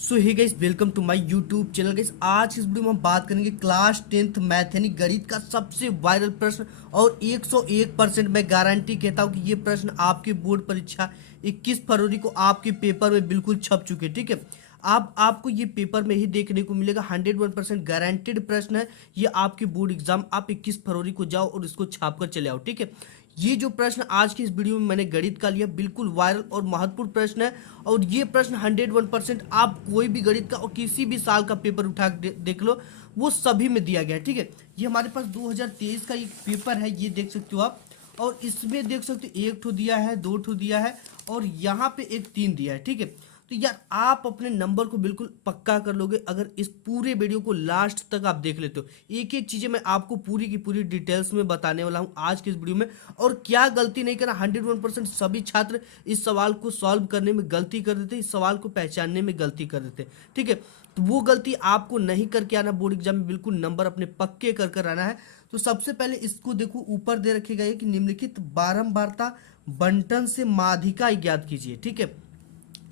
So hey guys, welcome to my YouTube channel. Guys, आज इस video में हम बात करेंगे क्लास 10th मैथ यानी गणित का सबसे वायरल प्रश्न। और 101% मैं गारंटी कहता हूं कि ये प्रश्न आपकी बोर्ड परीक्षा 21 फरवरी को आपके पेपर में बिल्कुल छप चुके। ठीक है, आपको ये पेपर में ही देखने को मिलेगा। 101% गारंटेड प्रश्न है ये आपके बोर्ड एग्जाम। आप 21 फरवरी को जाओ और इसको छाप कर चले आओ। ठीक है, ये जो प्रश्न आज की इस वीडियो में मैंने गणित का लिया, बिल्कुल वायरल और महत्वपूर्ण प्रश्न है। और ये प्रश्न 101% आप कोई भी गणित का और किसी भी साल का पेपर उठा देख लो, वो सभी में दिया गया है। ठीक है, ये हमारे पास 2023 का एक पेपर है, ये देख सकते हो आप। और इसमें देख सकते हो एक ठो दिया है, दो ठो दिया है और यहाँ पे एक 3 दिया है। ठीक है, तो यार आप अपने नंबर को बिल्कुल पक्का कर लोगे अगर इस पूरे वीडियो को लास्ट तक आप देख लेते हो। एक एक चीजें मैं आपको पूरी की पूरी डिटेल्स में बताने वाला हूं आज के इस वीडियो में। और क्या गलती नहीं करना, 101% सभी छात्र इस सवाल को सॉल्व करने में गलती कर देते, इस सवाल को पहचानने में गलती कर देते। ठीक है, तो वो गलती आपको नहीं करके आना, बोर्ड एग्जाम में बिल्कुल नंबर अपने पक्के कर आना है। तो सबसे पहले इसको देखो, ऊपर दे रखे गए कि निम्नलिखित बारंबारता बंटन से माध्यिका ज्ञात कीजिए। ठीक है,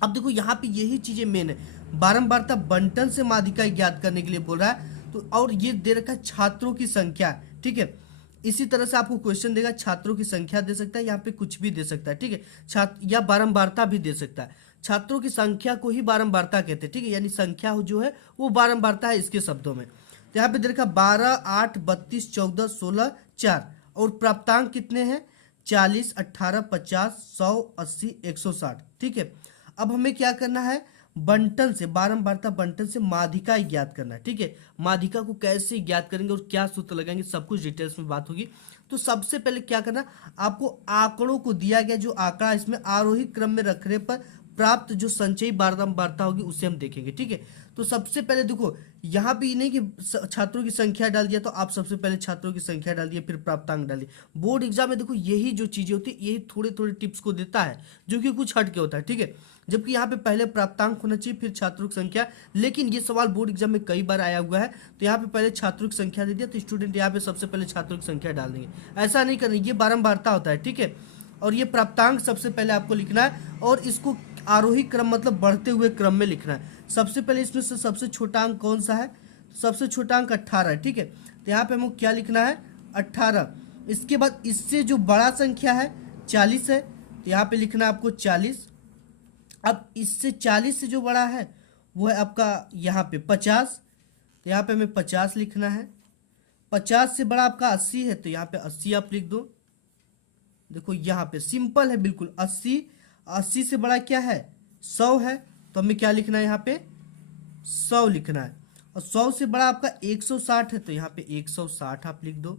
अब देखो यहाँ पे यही चीजें मेन है, बारंबारता बंटन से माध्यिका ज्ञात करने के लिए बोल रहा है। तो और ये दे रखा है छात्रों की संख्या। ठीक है, इसी तरह से आपको क्वेश्चन देगा, छात्रों की संख्या दे सकता है, यहाँ पे कुछ भी दे सकता है। ठीक है, छात्र या बारंबारता भी दे सकता है। छात्रों की संख्या को ही बारंबारता कहते हैं। ठीक है, यानी संख्या जो है वो बारंबारता है इसके शब्दों में। तो यहाँ पे दे रखा 12, 8, 32, 14, 16, 4। और प्राप्तांक कितने हैं? 40, 18, 50, 100, 80, 160। ठीक है, अब हमें क्या करना है, बंटन से, बारंबारता बंटन से माध्यिका ज्ञात करना है। ठीक है, माध्यिका को कैसे ज्ञात करेंगे और क्या सूत्र लगाएंगे, सब कुछ डिटेल्स में बात होगी। तो सबसे पहले क्या करना, आपको आंकड़ों को दिया गया जो आंकड़ा इसमें आरोही क्रम में रखने पर प्राप्त जो संचयी बारंबारता होगी उसे हम देखेंगे। ठीक है, तो सबसे पहले देखो, यहाँ पे नहीं कि छात्रों की संख्या डाल दिया तो आप सबसे पहले छात्रों की संख्या डाल दिए फिर प्राप्तांक डालिए। बोर्ड एग्जाम में देखो यही जो चीजें होती है यही थोड़े थोड़े टिप्स को देता है जो कि कुछ हट के होता है। ठीक है, जबकि यहाँ पे पहले प्राप्तांक होना चाहिए फिर छात्रों की संख्या। लेकिन ये सवाल बोर्ड एग्जाम में कई बार आया हुआ है, तो यहाँ पे पहले छात्रों की संख्या दे दिया तो स्टूडेंट यहाँ पे सबसे पहले छात्रों की संख्या डाल देंगे। ऐसा नहीं करना, ये बारंबारता होता है। ठीक है, और ये प्राप्तांक सबसे पहले आपको लिखना है और इसको आरोही क्रम मतलब बढ़ते हुए क्रम में लिखना है। सबसे पहले इसमें से सबसे छोटा अंक कौन सा है? सबसे छोटा अंक 18 है। ठीक है, तो यहाँ पे हमको क्या लिखना है? 18। इसके बाद इससे जो बड़ा संख्या है 40 है, तो यहाँ पे लिखना है आपको 40। अब इससे 40 से जो बड़ा है वो है आपका यहाँ पे 50, तो यहाँ पे हमें 50 लिखना है। 50 से बड़ा आपका 80 है, तो यहाँ पे 80 आप लिख दो। देखो यहाँ पे सिंपल है बिल्कुल, 80। 80 से बड़ा क्या है? 100 है, तो हमें क्या लिखना है? यहाँ पे 100 लिखना है। और 100 से बड़ा आपका 160 है, तो यहाँ पे 160 आप लिख दो।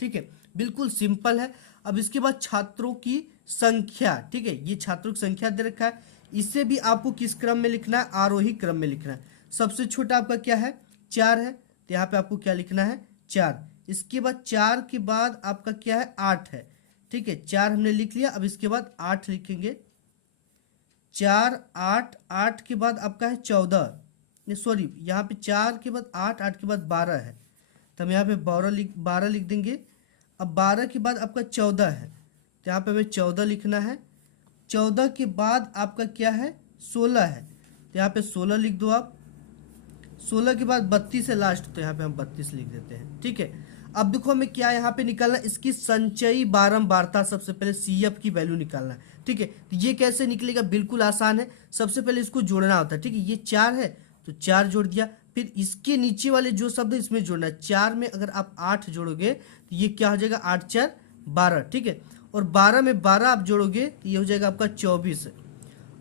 ठीक है, बिल्कुल सिंपल है। अब इसके बाद छात्रों की संख्या। ठीक है, ये छात्रों की संख्या दे रखा है, इसे भी आपको किस क्रम में लिखना है? आरोही क्रम में लिखना है। सबसे छोटा आपका क्या है? 4 है, तो यहाँ पे आपको क्या लिखना है? 4। इसके बाद 4 के बाद आपका क्या है? 8 है। ठीक है, 4 हमने लिख लिया। अब इसके बाद 8 लिखेंगे। 4, 8, 8 के बाद आपका है 14, सॉरी यहाँ पे 4 के बाद 8, 8 के बाद 12 है, तो हम यहाँ पे 12 लिख देंगे। अब 12 के बाद आपका 14 है, तो यहाँ पे हमें 14 लिखना है। 14 के बाद आपका क्या है? 16 है, तो यहाँ पे 16 लिख दो आप। 16 के बाद 32 है लास्ट, तो यहाँ पे हम 32 लिख देते हैं। ठीक है, अब देखो हमें क्या यहाँ पे निकालना है? इसकी संचयी बारंबारता, सबसे पहले CF की वैल्यू निकालना है। ठीक है, तो ये कैसे निकलेगा? बिल्कुल आसान है। सबसे पहले इसको जोड़ना होता है। ठीक है, ये 4 है तो 4 जोड़ दिया, फिर इसके नीचे वाले जो शब्द है इसमें जोड़ना है। 4 में अगर आप 8 जोड़ोगे तो ये क्या हो जाएगा? 8 4 12। ठीक है, और 12 में 12 आप जोड़ोगे तो ये हो जाएगा आपका 24।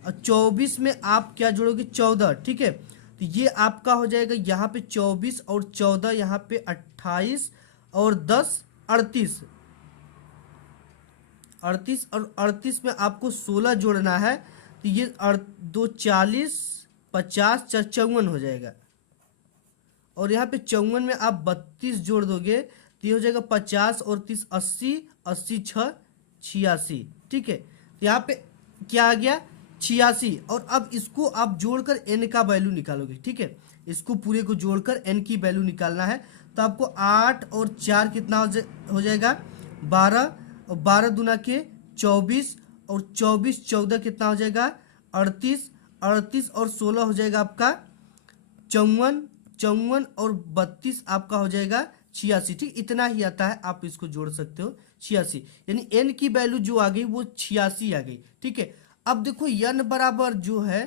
और 24 में आप क्या जोड़ोगे? 14। ठीक है, तो ये आपका हो जाएगा यहाँ पे 24 और 14, यहाँ पे 28 और 10 38। 38 और 38 में आपको 16 जोड़ना है, तो ये 2 40 50 54 हो जाएगा। और यहाँ पे 54 में आप 32 जोड़ दोगे तो ये हो जाएगा 50 और 30 80, 80 6 86। ठीक है, तो यहाँ पे क्या आ गया? 86। और अब इसको आप जोड़कर n का वैल्यू निकालोगे। ठीक है, इसको पूरे को जोड़कर n की वैल्यू निकालना है, तो आपको 8 और 4 कितना हो जाएगा? 12, और 12 दूना के 24, और 24 14 कितना हो जाएगा? 38। 38 और 16 हो जाएगा आपका 54, 54 और 32 आपका हो जाएगा 86। ठीक, इतना ही आता है, आप इसको जोड़ सकते हो 86, यानी n की वैल्यू जो आ गई वो 86 आ गई। ठीक है, अब देखो n बराबर जो है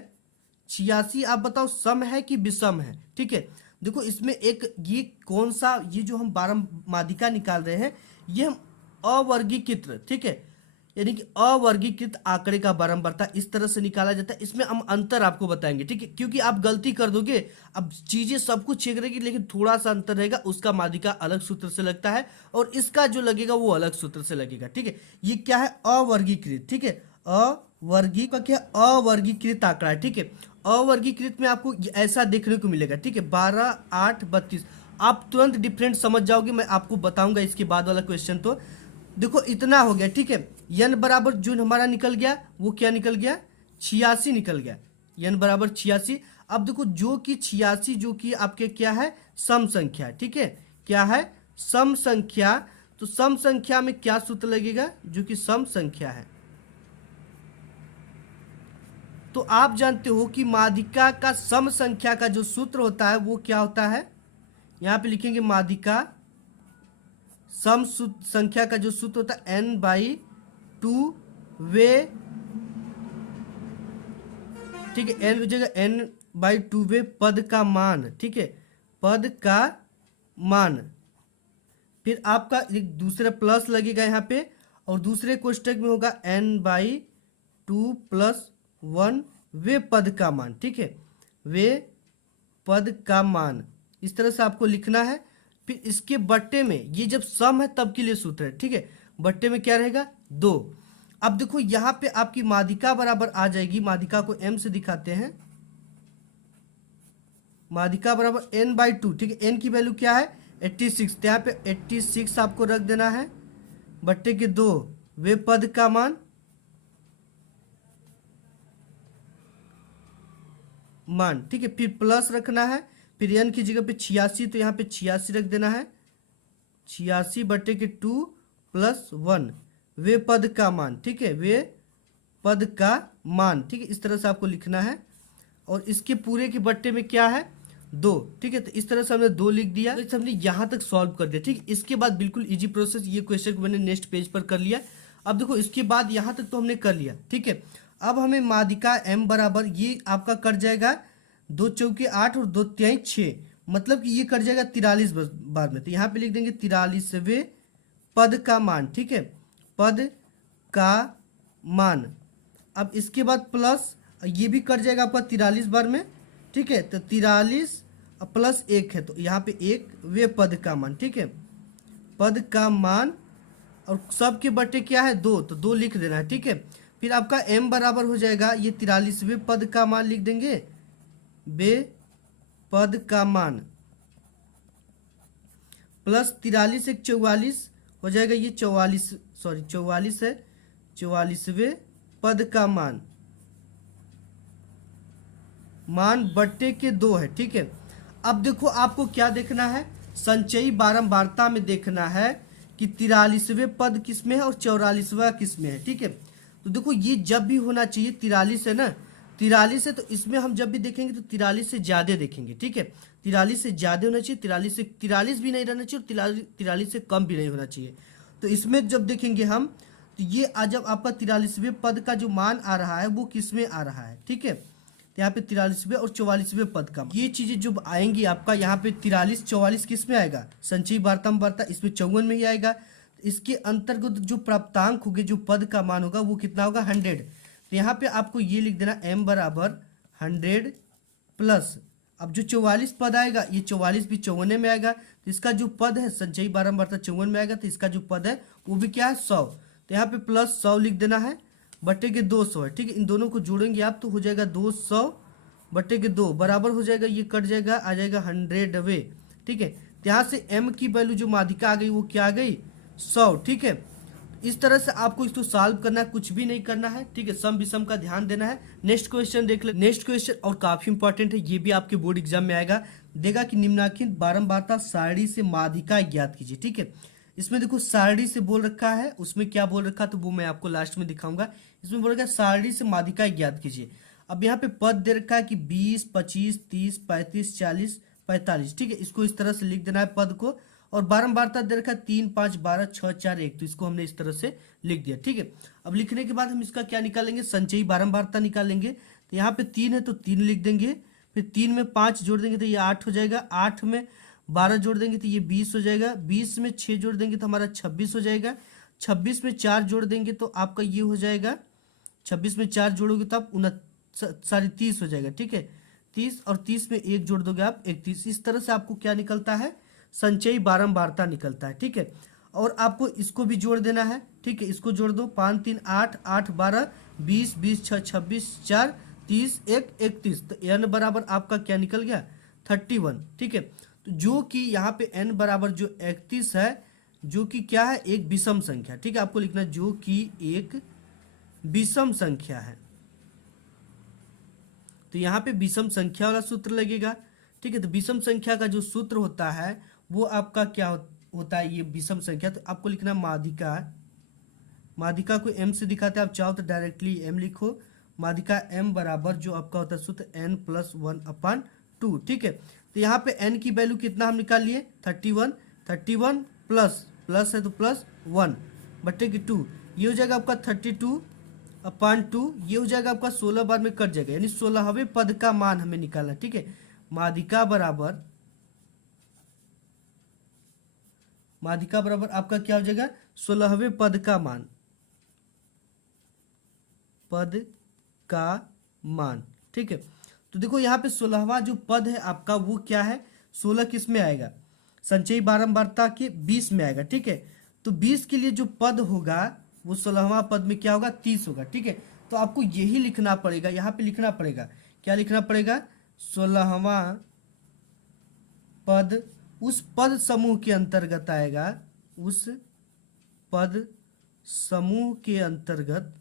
86, आप बताओ सम है कि विषम है। ठीक है, देखो इसमें एक ये कौन सा, ये जो हम 12 माध्यिका निकाल रहे हैं ये हम अवर्गीकृत, ठीक है, यानी कि अवर्गीकृत आंकड़े का बारंबारता इस तरह से निकाला जाता है। इसमें हम अंतर आपको बताएंगे, ठीक है, क्योंकि आप गलती कर दोगे, अब चीजें सब कुछ चेक रहेगी लेकिन थोड़ा सा अंतर रहेगा, उसका माध्यिका अलग सूत्र से लगता है और इसका जो लगेगा वो अलग सूत्र से लगेगा। ठीक है, ये क्या है, अवर्गीकृत। ठीक है, अवर्गी का क्या, अवर्गीकृत आंकड़ा है। ठीक है, अवर्गीकृत में आपको ऐसा देखने को मिलेगा। ठीक है, 12, 8, 32, आप तुरंत डिफरेंट समझ जाओगे, मैं आपको बताऊंगा इसके बाद वाला क्वेश्चन। तो देखो इतना हो गया। ठीक है, n बराबर जो हमारा निकल गया वो क्या निकल गया, 86 निकल गया, n बराबर 86। अब देखो जो कि 86 जो कि आपके क्या है, सम संख्या। ठीक है, क्या है, सम संख्या। तो सम संख्या में क्या सूत्र लगेगा, जो कि सम संख्या है। तो आप जानते हो कि माध्यिका का सम संख्या का जो सूत्र होता है वो क्या होता है, यहां पे लिखेंगे माध्यिका सम संख्या का जो सूत्र होता है n/2 वे, ठीक है, n हो जाएगा n/2 वे पद का मान। ठीक है, पद का मान, फिर आपका एक दूसरा प्लस लगेगा यहाँ पे और दूसरे कोष्टक में होगा n/2 + 1 वे पद का मान। ठीक है, वे पद का मान, इस तरह से आपको लिखना है। फिर इसके बट्टे में, ये जब सम है तब के लिए सूत्र है। ठीक है, बट्टे में क्या रहेगा, 2। अब देखो यहाँ पे आपकी माध्यिका बराबर आ जाएगी, माध्यिका को m से दिखाते हैं, माध्यिका बराबर n/2। ठीक है, n की वैल्यू क्या है, 86, तो यहाँ पे 86 आपको रख देना है, बट्टे के 2 वे पद का मान, ठीक है, फिर प्लस रखना है, फिर n की जगह पे 86, तो यहाँ पे 86 रख देना है, 86 बटे के 2 + 1 वे पद का मान। ठीक है, वे पद का मान। ठीक है, इस तरह से आपको लिखना है और इसके पूरे के बट्टे में क्या है, 2। ठीक है, तो इस तरह से हमने 2 लिख दिया, तो हमने यहाँ तक सॉल्व कर दिया। ठीक है, इसके बाद बिल्कुल इजी प्रोसेस, ये क्वेश्चन को मैंने नेक्स्ट पेज पर कर लिया। अब देखो इसके बाद यहाँ तक तो हमने कर लिया। ठीक है, अब हमें माध्यिका m बराबर, ये आपका कट जाएगा 2 चौके 8 और 2 तिहाई 6, मतलब कि ये कट जाएगा 43 बार में, तो यहाँ पे लिख देंगे 43वें पद का मान। ठीक है, पद का मान। अब इसके बाद प्लस, ये भी कट जाएगा आपका 43 बार में। ठीक है, तो 43 + 1 है, तो यहाँ पे 1 वे पद का मान। ठीक है, पद का मान, और सबके बट्टे क्या है, 2, तो 2 लिख देना है। ठीक है, फिर आपका m बराबर हो जाएगा, ये 43वें पद का मान लिख देंगे, वे पद का मान, प्लस 43 एक 44 हो जाएगा, ये 44 है, 44वें पद का मान बट्टे के 2 है। ठीक है, अब देखो आपको क्या देखना है, संचयी बारंबारता में देखना है कि 43वें पद किस में है और 44वां किस में है। ठीक है, तो देखो ये जब भी होना चाहिए, 43 है ना, 43 है, तो इसमें हम जब भी देखेंगे तो 43 से ज्यादा देखेंगे। ठीक है, 43 से ज्यादा होना चाहिए, 43 भी नहीं रहना चाहिए और 43 से कम भी नहीं होना चाहिए। तो इसमें जब देखेंगे हम, तो ये जब आपका 43वें पद का जो मान आ रहा है वो किस में आ रहा है। ठीक है, तो यहाँ पे 43वें और 44वें पद का, ये चीजें जब आएंगी आपका यहाँ पे 43, 44 किस में आएगा, संचयी बारंबारता इसमें 54 में ही आएगा। इसके अंतर्गत जो प्राप्तांक होंगे, जो पद का मान होगा वो कितना होगा, 100। तो यहाँ पे आपको ये लिख देना m बराबर 100 प्लस, अब जो 44 पद आएगा ये 44 भी 54 में आएगा, तो इसका जो पद है संचयी बारंबारता 54 में आएगा, तो इसका जो पद है वो भी क्या है, 100। तो यहाँ पे प्लस 100 लिख देना है, बट्टे के 200 है। ठीक है, इन दोनों को जोड़ेंगे आप तो हो जाएगा 200 बट्टे के 2 बराबर हो जाएगा, ये कट जाएगा, आ जाएगा 100वें। ठीक है, तो यहाँ से m की वैल्यू जो माध्यिका आ गई वो क्या आ गई, 100। ठीक है, इस तरह से आपको इसको सॉल्व करना है, कुछ भी नहीं करना है। ठीक है, सम विषम का ध्यान देना है। नेक्स्ट क्वेश्चन देख ले, नेक्स्ट क्वेश्चन और काफी इंपॉर्टेंट है, ये भी आपके बोर्ड एग्जाम में आएगा, देगा कि निम्नांकित बारंबारता सारणी से माध्यिका ज्ञात कीजिए। ठीक है, इसमें देखो सारणी से बोल रखा है, उसमें क्या बोल रखा तो वो मैं आपको लास्ट में दिखाऊंगा। इसमें बोल रखा है सारणी से माध्यिका ज्ञात कीजिए। अब यहाँ पे पद दे रखा है कि 20, 25, 30, 35, 40, 45, ठीक है। इसको इस तरह से लिख देना है पद को। और बारंबारता दे रखा है 3, 5, 12, 6, 4, 1, तो इसको हमने इस तरह से लिख दिया, ठीक है। अब लिखने के बाद हम इसका क्या निकालेंगे, संचयी बारंबारता निकालेंगे। तो यहाँ पे 3 है तो 3 लिख देंगे, फिर 3 में 5 जोड़ देंगे तो ये 8 हो जाएगा, 8 में 12 जोड़ देंगे तो ये 20 हो जाएगा, 20 में 6 जोड़ देंगे तो हमारा 26 हो जाएगा, 26 में 4 जोड़ देंगे तो आपका ये हो जाएगा, 26 में 4 जोड़ोगे तो आप 30 हो जाएगा, ठीक है। 30 और 30 में 1 जोड़ दोगे आप 31। इस तरह से आपको क्या निकलता है, संचयी बारंबारता निकलता है, ठीक है। और आपको इसको भी जोड़ देना है, ठीक है। इसको जोड़ दो, 5, 3, 8, 8, 12, 20, 20, 6, 26, 4, 30, 1, 31। तो n बराबर आपका क्या निकल गया, 31, ठीक है। तो जो कि यहाँ पे n बराबर जो 31 है, जो कि क्या है, एक विषम संख्या, ठीक है। आपको लिखना है जो कि एक विषम संख्या है। तो यहाँ पे विषम संख्या वाला सूत्र लगेगा, ठीक है। तो विषम संख्या का जो सूत्र होता है वो आपका क्या होता है, ये विषम संख्या। तो आपको लिखना माध्यिका, माध्यिका को m से दिखाते हैं, आप चाहो तो डायरेक्टली m लिखो। माध्यिका m बराबर जो आपका होता है सूत्र n+1/2, ठीक है। तो यहाँ पे n की वैल्यू कितना हम निकाल लिए, 31, 31 प्लस है तो +1 बटे की 2, ये हो जाएगा आपका 32/2, ये हो जाएगा आपका 16 बार में कट जाएगा, यानी 16वें पद का मान हमें निकालना, ठीक है। माध्यिका बराबर आपका क्या हो जाएगा, 16वें पद का मान, ठीक है। तो देखो यहाँ पे 16वां जो पद है आपका वो क्या है, 16 किस में आएगा, संचयी बारंबारता के 20 में आएगा, ठीक है। तो 20 के लिए जो पद होगा वो 16वां पद में क्या होगा, 30 होगा, ठीक है। तो आपको यही लिखना पड़ेगा, यहाँ पे लिखना पड़ेगा, क्या लिखना पड़ेगा, 16वां पद उस पद समूह के अंतर्गत आएगा, उस पद समूह के अंतर्गत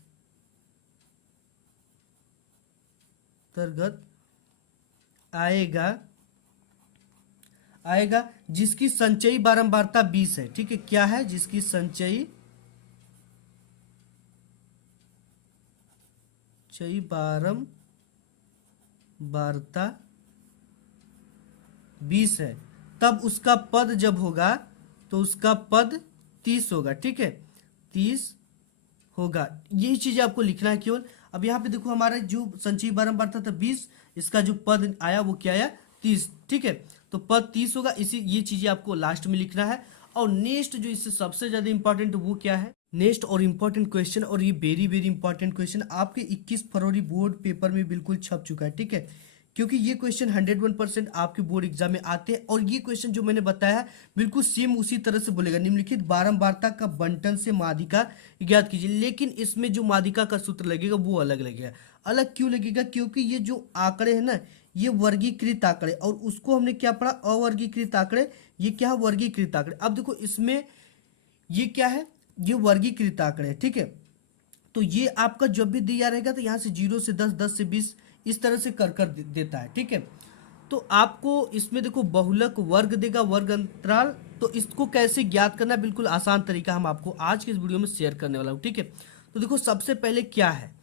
आएगा जिसकी संचयी बारंबारता 20 है, ठीक है। क्या है, जिसकी संचयी बारंबारता 20 है, तब उसका पद जब होगा तो उसका पद 30 होगा, ठीक है, 30 होगा। यही चीज आपको लिखना है केवल। अब यहाँ पे देखो हमारा जो संचयी बारंबारता था 20, इसका जो पद आया वो क्या आया, 30, ठीक है। तो पद 30 होगा, ये चीजें आपको लास्ट में लिखना है। और नेक्स्ट जो इससे सबसे ज्यादा इंपॉर्टेंट वो क्या है, नेक्स्ट और इम्पोर्टेंट क्वेश्चन, और ये वेरी वेरी इंपॉर्टेंट क्वेश्चन आपके 21 फरवरी बोर्ड पेपर में बिल्कुल छप चुका है, ठीक है। क्योंकि ये क्वेश्चन 101% आपके बोर्ड एग्जाम में आते हैं, और ये क्वेश्चन जो मैंने बताया है बिल्कुल सेम उसी तरह से बोलेगा, निम्नलिखित बारंबारता का बंटन से माध्यिका ज्ञात कीजिए। लेकिन इसमें जो माध्यिका का सूत्र लगेगा वो अलग लगेगा। अलग क्यों लगेगा, क्योंकि ये जो आंकड़े हैं ना, ये वर्गीकृत आंकड़े, और उसको हमने क्या पढ़ा, अवर्गीकृत आंकड़े, ये क्या है, वर्गीकृत आंकड़े। अब देखो इसमें ये क्या है, ये वर्गीकृत आंकड़े है, ठीक है। तो ये आपका जब भी दिया रहेगा तो यहाँ से 0 से 10, 10 से 20 इस तरह से कर देता है, ठीक है। तो आपको इसमें देखो बहुलक वर्ग देगा, वर्ग अंतराल, तो इसको कैसे ज्ञात करना, बिल्कुल आसान तरीका हम आपको आज के इस वीडियो में शेयर करने वाला हूँ, ठीक है। तो देखो सबसे पहले क्या है,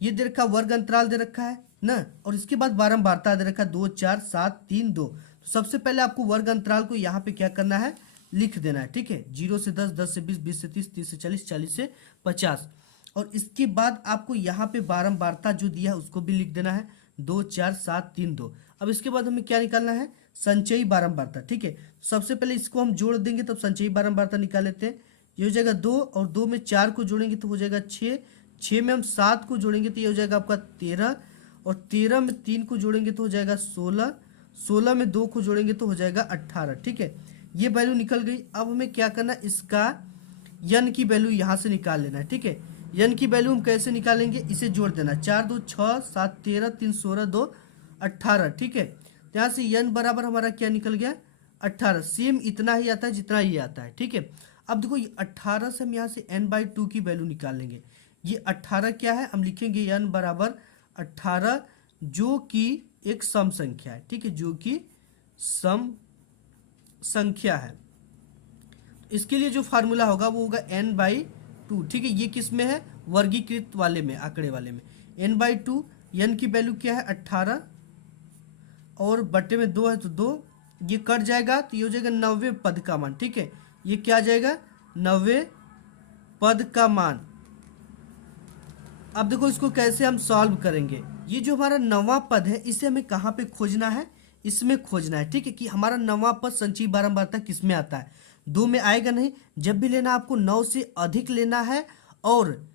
ये दे रखा वर्ग अंतराल दे रखा है ना, और इसके बाद बारंबारता दे रखा है 2, 4, 7, 3, 2। तो सबसे पहले आपको वर्ग अंतराल को यहाँ पे क्या करना है, लिख देना है, ठीक है। 0 से 10, 10 से 20, 20 से 30, 30 से 40, 40 से 50। और इसके बाद आपको यहाँ पे बारंबारता जो दिया है उसको भी लिख देना है, 2, 4, 7, 3, 2। अब इसके बाद हमें क्या निकालना है, संचयी बारंबारता, ठीक है। सबसे पहले इसको हम जोड़ देंगे तब संचयी बारंबारता निकाल लेते हैं। ये हो जाएगा 2, और 2 में 4 को जोड़ेंगे तो हो जाएगा 6, 6 में हम 7 को जोड़ेंगे तो ये हो जाएगा आपका 13, और 13 में 3 को जोड़ेंगे तो हो जाएगा 16, 16 में 2 को जोड़ेंगे तो हो जाएगा 18, ठीक है। ये वैल्यू निकल गई। अब हमें क्या करना, इसका n की वैल्यू यहाँ से निकाल लेना है, ठीक है। n की वैल्यू हम कैसे निकालेंगे, इसे जोड़ देना, 4, 2, 6, 7, 13, 3, 16, 2, 18, ठीक है। तो यहाँ से n बराबर हमारा क्या निकल गया, 18। सेम इतना ही आता है जितना ये आता है, ठीक है। अब देखो ये 18 से हम यहाँ से n/2 की वैल्यू निकाल लेंगे। ये 18 क्या है, हम लिखेंगे n बराबर 18, जो कि एक सम संख्या है, ठीक है, जो कि सम संख्या है। इसके लिए जो फार्मूला होगा वो होगा n/2, ठीक है। ये किस में है, वर्गीकृत वाले में, आंकड़े वाले में, n/2 n की वैल्यू क्या है 18 और बट्टे में 2 है तो 2, ये कट जाएगा तो ये हो जाएगा 90 पद का मान। ठीक है, ये क्या आ जाएगा 90 पद का मान। अब देखो इसको कैसे हम सॉल्व करेंगे। ये जो हमारा 9वां पद है इसे हमें कहाँ पे खोजना है, इसमें खोजना है। ठीक है, कि हमारा 9वां पद संचयी बारंबारता किस में आता है, 2 में आएगा नहीं। जब भी लेना आपको 9 से अधिक लेना है और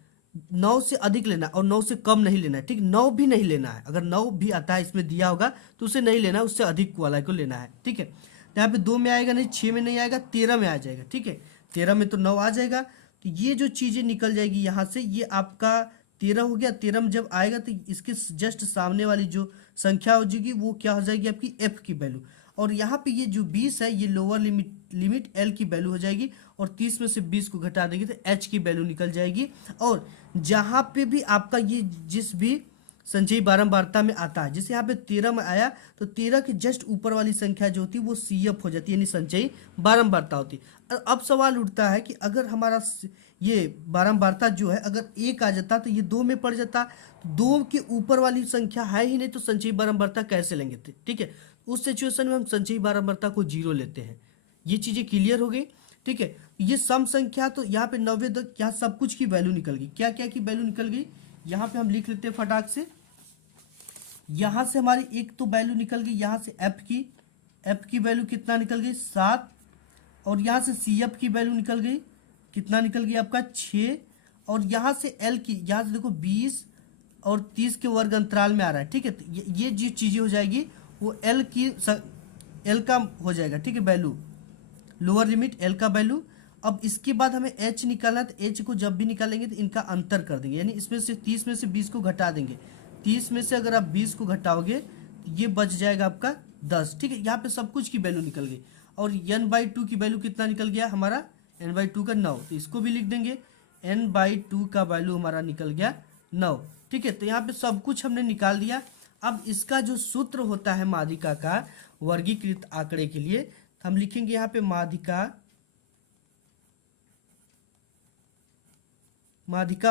9 से अधिक लेना और 9 से कम नहीं लेना है। ठीक, 9 भी नहीं लेना है। अगर 9 भी आता है इसमें दिया होगा तो उसे नहीं लेना है, उससे अधिक वाला को लेना है। ठीक है, तो यहाँ पे 2 में आएगा नहीं, 6 में नहीं आएगा, 13 में आ जाएगा। ठीक है, 13 में तो 9 आ जाएगा, तो ये जो चीज़ें निकल जाएगी यहाँ से, ये आपका 13 हो गया। 13 में जब आएगा तो इसके जस्ट सामने वाली जो संख्या हो जाएगी वो क्या हो जाएगी आपकी एफ की वैल्यू। और यहाँ पे ये जो 20 है ये लोअर लिमिट एल की वैल्यू हो जाएगी, और 30 में से 20 को घटा देंगे तो एच की वैल्यू निकल जाएगी। और जहाँ पे भी आपका ये जिस भी संचयी बारंबारता में आता है, जैसे यहाँ पे 13 में आया तो 13 के जस्ट ऊपर वाली संख्या जो होती है वो CF हो जाती है, यानी संचयी बारंबारता होती है। अब सवाल उठता है कि अगर हमारा ये बारंबारता जो है अगर 1 आ जाता तो ये 2 में पड़ जाता, तो 2 के ऊपर वाली संख्या है ही नहीं, तो संचयी बारंबारता कैसे लेंगे। ठीक है, उस सिचुएशन में हम संचयी बारंबारता को 0 लेते हैं। ये चीज़ें क्लियर हो गई। ठीक है, ये सम संख्या तो यहाँ पे 90 तक यहाँ सब कुछ की वैल्यू निकल गई। क्या क्या की वैल्यू निकल गई, यहाँ पे हम लिख लेते हैं फटाक से। यहाँ से हमारी एक तो वैल्यू निकल गई, यहाँ से एफ की वैल्यू कितना निकल गई 7, और यहाँ से CF की वैल्यू निकल गई कितना निकल गई आपका 6, और यहाँ से एल की, यहाँ से देखो 20 और 30 के वर्ग अंतराल में आ रहा है। ठीक है, तो ये जो चीज़ें हो जाएगी वो एल का हो जाएगा। ठीक है, वैल्यू लोअर लिमिट एल का वैल्यू। अब इसके बाद हमें एच निकालना है, तो एच को जब भी निकालेंगे तो इनका अंतर कर देंगे, यानी इसमें से 30 में से 20 को घटा देंगे। 30 में से अगर आप 20 को घटाओगे तो ये बच जाएगा आपका 10। ठीक है, यहाँ पे सब कुछ की वैल्यू निकल गई। और n/2 की वैल्यू कितना निकल गया हमारा, n/2 का 9, तो इसको भी लिख देंगे n/2 का वैल्यू हमारा निकल गया 9। ठीक है, तो यहाँ पे सब कुछ हमने निकाल दिया। अब इसका जो सूत्र होता है माध्यिका का वर्गीकृत आंकड़े के लिए, हम लिखेंगे यहाँ पे माध्यिका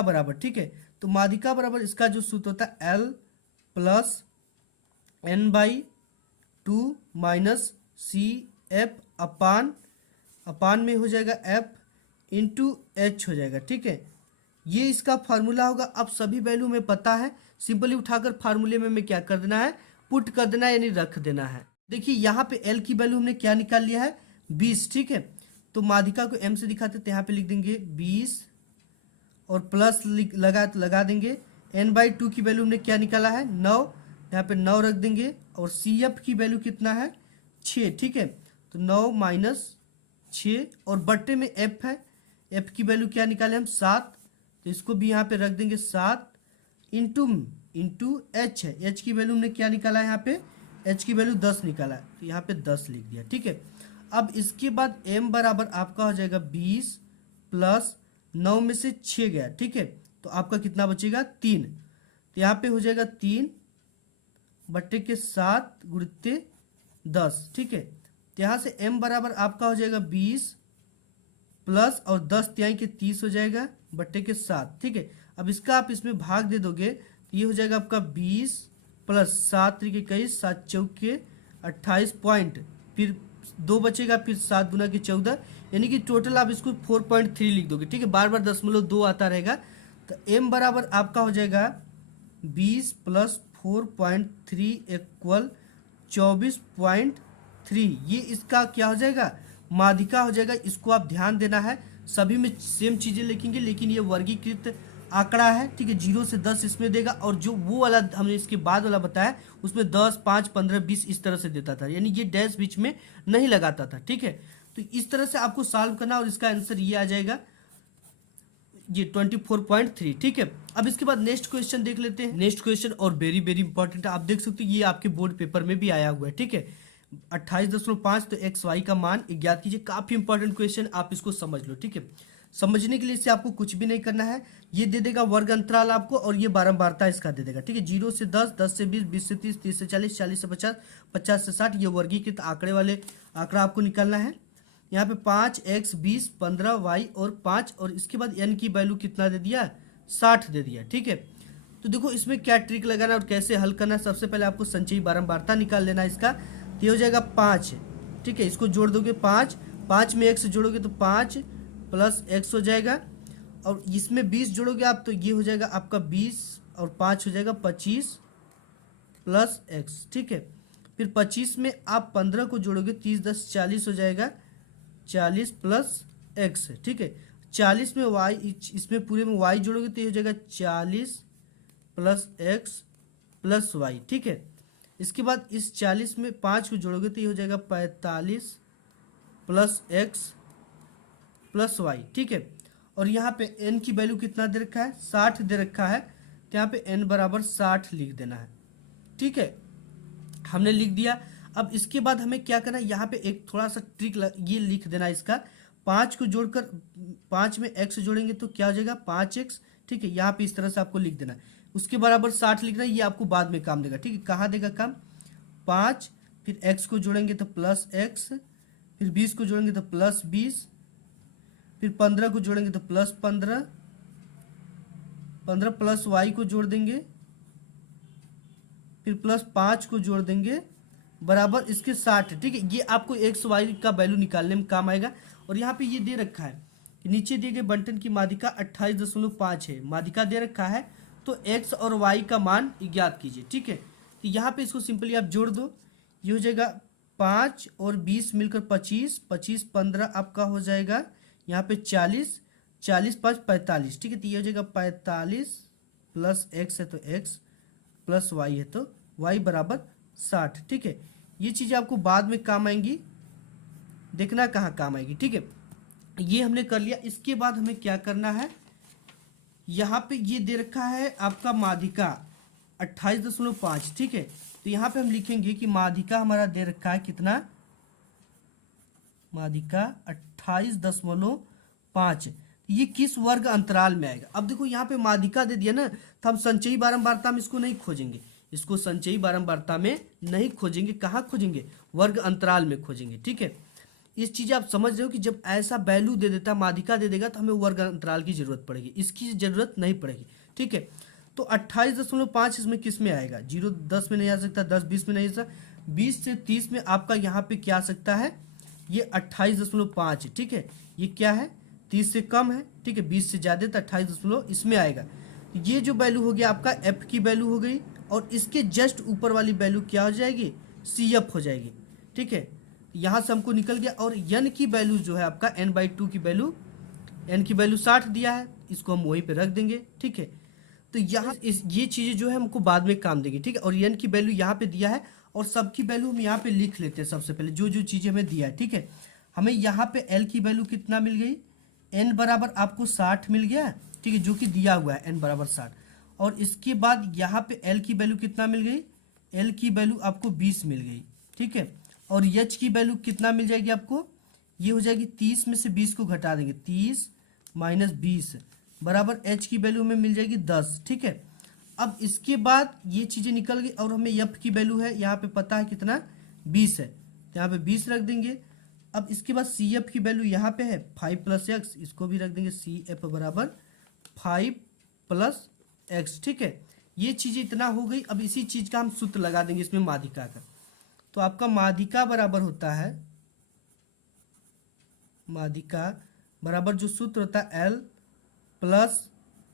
बराबर। ठीक है, तो माध्यिका बराबर इसका जो सूत्र होता है L plus n/2 minus CF अपान में हो जाएगा F इंटू H हो जाएगा। ठीक है, ये इसका फार्मूला होगा। अब सभी वैल्यू में पता है, सिंपली उठाकर फार्मूले में हमें क्या कर देना है, पुट कर देना है, यानी रख देना है। देखिए यहाँ पे L की वैल्यू हमने क्या निकाल लिया है 20। ठीक है, तो माध्यिका को M से दिखाते तो यहाँ पे लिख देंगे 20 और प्लस लगा देंगे। n/2 की वैल्यू हमने क्या निकाला है 9, यहाँ पे 9 रख देंगे, और CF की वैल्यू कितना है 6। ठीक है, तो 9 माइनस 6, और बट्टे में F है, F की वैल्यू क्या निकाले हम 7, तो इसको भी यहाँ पे रख देंगे 7 इंटू H है। H की वैल्यू हमने क्या निकाला है, यहाँ पे H की वैल्यू 10 निकाला है, तो यहाँ पे 10 लिख दिया। ठीक है, अब इसके बाद M बराबर आपका हो जाएगा 20 प्लस 9 में से 6 गया। ठीक है, तो आपका कितना बचेगा 3, तो यहाँ पे हो जाएगा 3 बट्टे के 7 गुणित 10। ठीक है, तो यहाँ से M बराबर आपका हो जाएगा 20 प्लस और 10 तिहाई के 30 हो जाएगा बट्टे के 7। ठीक है, अब इसका आप इसमें भाग दे दोगे तो ये हो जाएगा आपका 20 प्लस 7 3 के 21, 7 चौक के 28 पॉइंट, फिर 2 बचेगा, फिर 7 गुना के 14, यानी कि टोटल आप इसको 4.3 लिख दोगे। ठीक है, बार बार 0.2 आता रहेगा, तो M बराबर आपका हो जाएगा 20 प्लस 4.3 इक्वल 24.3। ये इसका क्या हो जाएगा माध्यिका हो जाएगा। इसको आप ध्यान देना है, सभी में सेम चीज़ें लिखेंगे, लेकिन ये वर्गीकृत आंकड़ा है। ठीक है, 0 से 10 इसमें देगा, और जो वो वाला हमने इसके बाद वाला बताया उसमें 10 5 15 20 इस तरह से देता था, यानी ये डैश बीच में नहीं लगाता था। ठीक है, तो इस तरह से आपको सॉल्व करना, और इसका आंसर ये आ जाएगा ये 24.3। ठीक है, अब इसके बाद नेक्स्ट क्वेश्चन देख लेते हैं। नेक्स्ट क्वेश्चन और वेरी वेरी इंपॉर्टेंट है, आप देख सकते हो ये आपके बोर्ड पेपर में भी आया हुआ है। ठीक है, 28.5 तो XY का मान ज्ञात कीजिए। काफी इंपॉर्टेंट क्वेश्चन, आप इसको समझ लो। ठीक है, समझने के लिए इससे आपको कुछ भी नहीं करना है, ये दे देगा वर्ग अंतराल आपको, और ये बारंबारता इसका दे देगा। ठीक है, 0 से 10, 10 से 20, 20 से 30, 30 से 40, 40 से 50, 50 से 60, ये वर्गीकृत आंकड़े वाले आंकड़ा आपको निकालना है। यहाँ पे 5 x 20 15 y और 5, और इसके बाद n की वैल्यू कितना दे दिया 60 दे दिया। ठीक है, तो देखो इसमें क्या ट्रिक लगाना और कैसे हल करना है। सबसे पहले आपको संचयी बारंबारता निकाल लेना है इसका। तो ये हो जाएगा 5, ठीक है, इसको जोड़ दोगे 5, 5 में x जोड़ोगे तो 5 प्लस x हो जाएगा, और इसमें 20 जोड़ोगे आप तो ये हो जाएगा आपका 20 और 5 हो जाएगा 25 प्लस x, ठीक है। फिर 25 में आप 15 को जोड़ोगे, 30 10 40 हो जाएगा 40 प्लस x, ठीक है। 40 में y, इसमें पूरे में y जोड़ोगे तो ये हो जाएगा 40 प्लस x प्लस y, ठीक है। इसके बाद इस 40 में 5 को जोड़ोगे तो ये हो जाएगा 45 प्लस x प्लस y, ठीक है। और यहाँ पे n की वैल्यू कितना दे रखा है, 60 दे रखा है, तो यहाँ पे n बराबर 60 लिख देना है, ठीक है। हमने लिख दिया। अब इसके बाद हमें क्या करना है, यहाँ पे एक थोड़ा सा ट्रिक ये लिख देना है इसका। 5 को जोड़कर 5 में x जोड़ेंगे तो क्या हो जाएगा 5x, ठीक है। यहाँ पे इस तरह से आपको लिख देना है, उसके बराबर 60 लिखना है, ये आपको बाद में काम देगा, ठीक है। कहाँ देगा काम, 5 फिर x को जोड़ेंगे तो प्लस x, फिर 20 को जोड़ेंगे तो प्लस 20, फिर 15 को जोड़ेंगे तो प्लस 15, 15 प्लस y को जोड़ देंगे, फिर प्लस 5 को जोड़ देंगे बराबर इसके 60, ठीक है। ये आपको एक्स वाई का वैल्यू निकालने में काम आएगा। और यहाँ पे ये दे रखा है कि नीचे दिए गए बंटन की माध्यिका 28.5 है, माध्यिका दे रखा है, तो x और y का मान ज्ञात कीजिए, ठीक है। तो यहाँ पे इसको सिंपली आप जोड़ दो, ये हो जाएगा 5 और 20 मिलकर 25, 25 15 आपका हो जाएगा यहाँ पे 40, 40 5 45, ठीक है। तो ये हो जाएगा 45 प्लस x है तो x प्लस y है तो y बराबर 60, ठीक है। ये चीज़ें आपको बाद में काम आएंगी, देखना कहाँ काम आएगी, ठीक है। ये हमने कर लिया। इसके बाद हमें क्या करना है, यहाँ पे ये दे रखा है आपका माध्यिका 28.5, ठीक है। तो यहाँ पे हम लिखेंगे कि माध्यिका हमारा दे रखा है कितना, माध्यिका 28.5, ये किस वर्ग अंतराल में आएगा। अब देखो यहाँ पे माध्यिका दे दिया ना, तो हम संचयी बारंबारता में इसको नहीं खोजेंगे, इसको संचयी बारंबारता में नहीं खोजेंगे, कहाँ खोजेंगे, वर्ग अंतराल में खोजेंगे, ठीक है। इस चीज़ आप समझ रहे हो कि जब ऐसा वैल्यू दे देता, माध्यिका दे देगा, तो हमें वर्ग अंतराल की जरूरत पड़ेगी, इसकी जरूरत नहीं पड़ेगी, ठीक है। तो 28.5 इसमें किस में आएगा, 0 10 में नहीं आ सकता, 10 20 में नहीं आ सकता, 20 से 30 में आपका यहाँ पे क्या आ सकता है, ये 28.5, ठीक है। ये क्या है, 30 से कम है, ठीक है, 20 से ज़्यादा, तो 28 इसमें आएगा। ये जो वैल्यू हो गया आपका एफ की वैल्यू हो गई, और इसके जस्ट ऊपर वाली वैल्यू क्या हो जाएगी, सी एफ हो जाएगी, ठीक है। यहाँ से हमको निकल गया। और n की वैल्यू जो है आपका n/2 की वैल्यू, n की वैल्यू 60 दिया है, इसको हम वहीं पे रख देंगे, ठीक है। तो यहाँ ये चीज़ें जो है हमको बाद में काम देगी, ठीक है। और n की वैल्यू यहाँ पे दिया है, और सबकी वैल्यू हम यहाँ पे लिख लेते हैं सबसे पहले, जो जो चीज़ें हमें दिया है, ठीक है। हमें यहाँ पे l की वैल्यू कितना मिल गई, n बराबर आपको 60 मिल गया, ठीक है, जो कि दिया हुआ है n बराबर 60। और इसके बाद यहाँ पे l की वैल्यू कितना मिल गई, l की वैल्यू आपको 20 मिल गई, ठीक है। और h की वैल्यू कितना मिल जाएगी आपको, ये हो जाएगी 30 में से 20 को घटा देंगे, 30 माइनस 20 बराबर h की वैल्यू हमें मिल जाएगी 10, ठीक है। अब इसके बाद ये चीज़ें निकल गई, और हमें f की वैल्यू है यहाँ पे पता है कितना, 20 है, तो यहाँ पे 20 रख देंगे। अब इसके बाद सी एफ की वैल्यू यहाँ पे है 5 प्लस एक्स, इसको भी रख देंगे, सी एफ बराबर 5 प्लस एक्स, ठीक है। ये चीज़ें इतना हो गई। अब इसी चीज़ का हम सूत्र लगा देंगे इसमें माध्यिका का। तो आपका माध्यिका बराबर होता है, माध्यिका बराबर जो सूत्र होता है L plus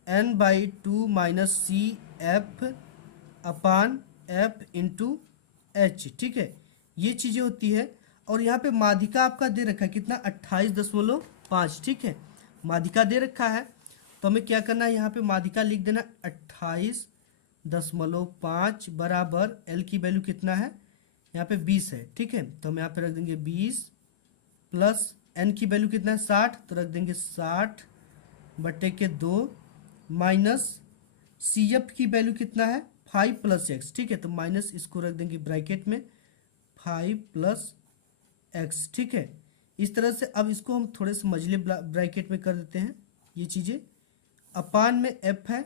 n/2 minus C F upon F into H, ठीक है। ये चीज़ें होती है। और यहाँ पे माध्यिका आपका दे रखा है कितना, 28.5, ठीक है, माध्यिका दे रखा है। तो हमें क्या करना है, यहाँ पे माध्यिका लिख देना 28.5 बराबर एल की वैल्यू कितना है, यहाँ पे 20 है, ठीक है। तो हम यहाँ पे रख देंगे 20 प्लस एन की वैल्यू कितना है 60, तो रख देंगे 60/2 माइनस सी एफ की वैल्यू कितना है 5 प्लस एक्स, ठीक है। तो माइनस इसको रख देंगे ब्रैकेट में 5 प्लस एक्स, ठीक है। इस तरह से अब इसको हम थोड़े से मझले ब्रैकेट में कर देते हैं ये चीज़ें। अपान में एफ है,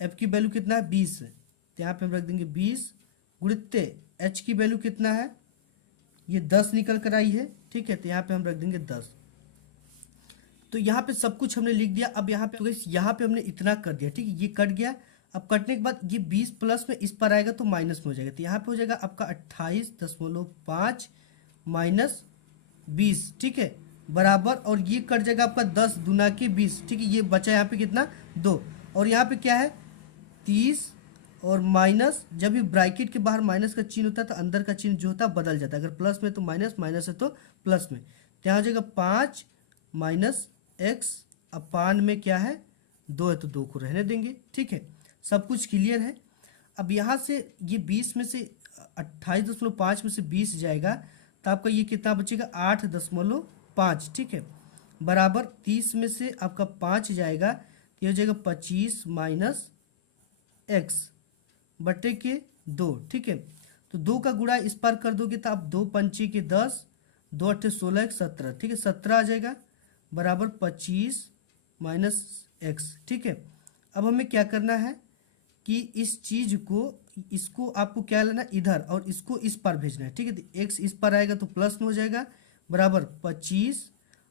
एफ की वैल्यू कितना है 20 है, तो यहाँ पे हम रख देंगे 20 गुणित्ते एच की वैल्यू कितना है, ये 10 निकल कर आई है, ठीक है। तो यहाँ पे हम रख देंगे 10। तो यहाँ पे सब कुछ हमने लिख दिया। अब यहाँ पे तो यहाँ पे हमने इतना कर दिया, ठीक है, ये कट गया। अब कटने के बाद ये 20 प्लस में इस पर आएगा तो माइनस में हो जाएगा, तो यहाँ पे हो जाएगा आपका 28.5 माइनस 20, ठीक है, बराबर, और ये कट जाएगा आपका 10 दूना के 20, ठीक है। ये बचा यहाँ पे कितना 2, और यहाँ पे क्या है 30 और माइनस, जब भी ब्रैकेट के बाहर माइनस का चिन्ह होता है तो अंदर का चिन्ह जो होता है बदल जाता है, अगर प्लस में तो माइनस, माइनस है तो प्लस में, तो यहाँ हो जाएगा 5 माइनस एक्स अपान में क्या है 2 है तो 2 को रहने देंगे, ठीक है। सब कुछ क्लियर है। अब यहाँ से ये 20 में से 28.5 में से 20 जाएगा तो आपका ये कितना बचेगा 8.5, ठीक है, बराबर 30 में से आपका 5 जाएगा, ये हो जाएगा 25 माइनस एक्स बटे के 2, ठीक है। तो 2 का गुणा इस पार कर दोगे तो आप 2 पंचे के 10, 2 अट्ठे 16, 1 17, ठीक है, 17 आ जाएगा, बराबर 25 माइनस एक्स, ठीक है। अब हमें क्या करना है कि इस चीज को, इसको आपको क्या लेना इधर और इसको इस पार भेजना है, ठीक है। तो एक्स इस पर आएगा तो प्लस में हो जाएगा, बराबर 25,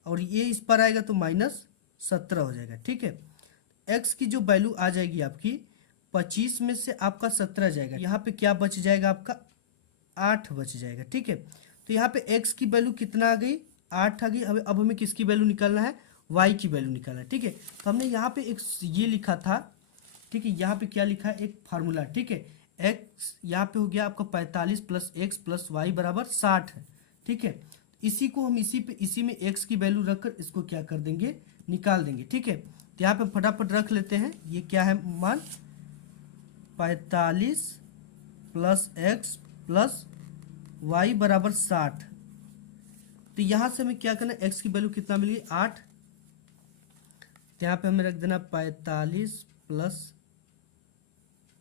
और ये इस पर आएगा तो माइनस 17 हो जाएगा, ठीक है। एक्स की जो वैल्यू आ जाएगी आपकी 25 में से आपका 17 जाएगा, यहाँ पे क्या बच जाएगा आपका 8 बच जाएगा, ठीक है। तो यहाँ पे एक्स की वैल्यू कितना आ गई 8 आ गई। अब हमें किसकी वैल्यू निकालना है वाई की वैल्यू निकालना है, ठीक है। तो हमने यहाँ पे एक ये लिखा था, ठीक है, यहाँ पे क्या लिखा है एक फार्मूला, ठीक है। एक्स यहाँ पे हो गया आपका 45 प्लस एक्स प्लस वाई बराबर 60 है, ठीक है। इसी को हम इसी में एक्स की वैल्यू रखकर इसको क्या कर देंगे निकाल देंगे, ठीक है। तो यहाँ पे फटाफट रख लेते हैं, ये क्या है मान 45 प्लस एक्स प्लस वाई बराबर 60। तो यहाँ से हमें क्या करना है एक्स की वैल्यू कितना मिली 8, तो यहाँ पे हमें रख देना 45 प्लस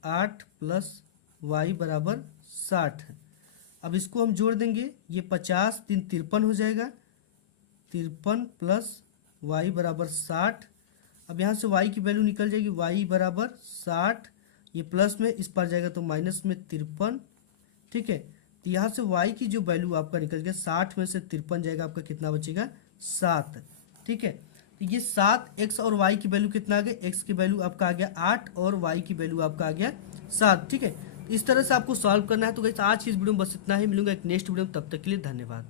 8 प्लस वाई बराबर 60 है। अब इसको हम जोड़ देंगे, ये 50 3 53 हो जाएगा, 53 प्लस वाई बराबर 60। अब यहाँ से वाई की वैल्यू निकल जाएगी, वाई बराबर 60, ये प्लस में इस पर जाएगा तो माइनस में 53, ठीक है। तो यहाँ से वाई की जो वैल्यू आपका निकल गया 60 में से 53 जाएगा, आपका कितना बचेगा 7, ठीक है। तो ये 7, एक्स और वाई की वैल्यू कितना आ गया, एक्स की वैल्यू आपका आ गया 8 और वाई की वैल्यू आपका आ गया 7, ठीक है। इस तरह से आपको सॉल्व करना है। तो गाइस आज की इस वीडियो में बस इतना ही, मिलूंगा एक नेक्स्ट वीडियो में, तब तक के लिए धन्यवाद।